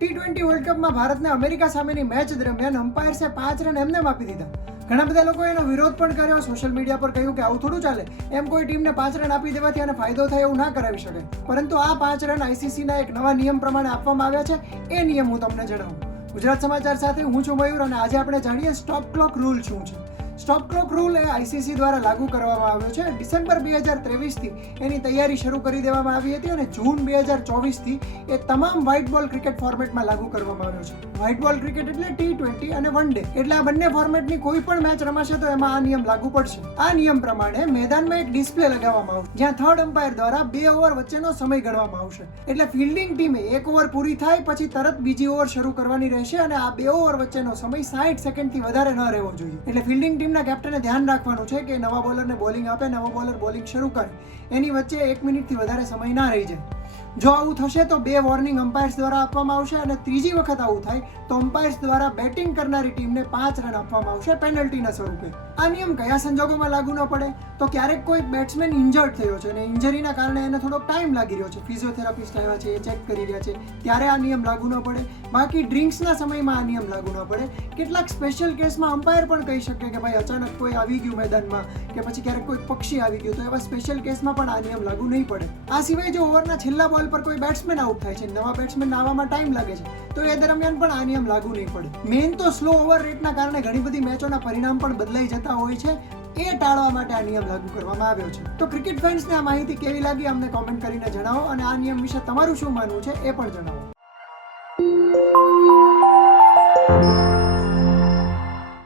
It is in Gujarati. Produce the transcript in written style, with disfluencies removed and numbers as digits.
ટી20 વર્લ્ડ કપમાં ભારતને અમેરિકા સામેની મેચ દરમિયાન અમ્પાયર્સે 5 રન એમને આપી દીધા. ઘણા બધા લોકોએ એનો વિરોધ પણ કર્યો, સોશિયલ મીડિયા પર કહ્યું કે આવું થોડું ચાલે, એમ કોઈ ટીમને 5 રન આપી દેવાથી આને ફાયદો થાય એવું ના કરાવી શકાય. પરંતુ આ 5 રન આઈસીસીના એક નવા નિયમ પ્રમાણે આપવામાં આવ્યા છે. એ નિયમ હું તમને જણાવું. ગુજરાત સમાચાર સાથે હું છું મયુર અને આજે આપણે જાણીએ સ્ટોપ ક્લોક રૂલ શું છે. સ્ટોપ ક્લોક રૂલ એ આઈસીસી દ્વારા લાગુ કરવામાં આવ્યો છે. ડિસેમ્બર 2023થી એની તૈયારી શરૂ કરી દેવામાં આવી હતી અને જૂન 2024થી એ તમામ વ્હાઇટ બોલ ક્રિકેટ ફોર્મેટમાં લાગુ કરવામાં આવ્યો છે. વ્હાઇટ બોલ ક્રિકેટ એટલે ટી20 અને વન ડે, એટલે આ બંને ફોર્મેટની કોઈ પણ મેચ રમાશે તો એમાં આ નિયમ લાગુ પડશે. આ નિયમ પ્રમાણે મેદાનમાં એક ડિસ્પ્લે લગાવવામાં આવશે જ્યાં થર્ડ અમ્પાયર દ્વારા 2 ઓવર વચ્ચેનો સમય ગણવામાં આવશે. એટલે ફિલ્ડિંગ ટીમે 1 ઓવર પૂરી થાય પછી તરત બીજી ઓવર શરૂ કરવાની રહેશે અને આ 2 ઓવર વચ્ચેનો સમય 60 સેકન્ડથી વધારે ન રહેવો જોઈએ. એટલે ફિલ્ડિંગ ટીમના કેપ્ટને ધ્યાન રાખવાનું છે કે નવા બોલરને બોલિંગ આપે, નવો બોલર બોલિંગ શરૂ કરે, એની વચ્ચે 1 મિનિટથી વધારે સમય ના રહી જાય. જો આવું થશે તો 2 વોર્નિંગ અમ્પાયર્સ દ્વારા આપવામાં આવશે અને ત્રીજી વખત આવું થાય તો અમ્પાયર્સ દ્વારા બેટિંગ કરનારી ટીમને 5 રન આપવામાં આવશે પેનલ્ટીના સ્વરૂપે. આ નિયમ કયા સંજોગોમાં લાગુ ન પડે તો ક્યારેક કોઈ બેટ્સમેન ઇન્જર્ડ થયો છે અને ઇન્જરીના કારણે એને થોડોક ટાઈમ લાગી રહ્યો છે, ફિઝિયોથેરાપિસ્ટ આવ્યા છે, એ ચેક કરી રહ્યા છે, ત્યારે આ નિયમ લાગુ ન પડે. બાકી ડ્રિંક્સના સમયમાં આ નિયમ લાગુ ન પડે. કેટલાક સ્પેશિયલ કેસમાં અમ્પાયર પણ કહી શકે કે ભાઈ અચાનક કોઈ આવી ગયું મેદાનમાં કે પછી ક્યારેક કોઈ પક્ષી આવી ગયું, તો એવા સ્પેશિયલ કેસમાં પણ આ નિયમ લાગુ નહીં પડે. આ સિવાય જો ઓવરના છેલ્લા બોલ પર કોઈ બેટ્સમેન આઉટ થાય છે, નવા બેટ્સમેન આવવામાં ટાઈમ લાગે છે, તો એ દરમિયાન પણ આ નિયમ લાગુ નહીં પડે. મેઇન તો સ્લો ઓવર રેટના કારણે ઘણી બધી મેચોના પરિણામ પણ બદલાઈ જતા હોય છે, એ ટાળવા માટે આ નિયમ લાગુ કરવામાં આવ્યો છે. તો ક્રિકેટ ફેન્સને આ માહિતી કેવી લાગી અમને કોમેન્ટ કરીને જણાવો અને આ નિયમ વિશે તમારું શું માનવું છે એ પણ જણાવો.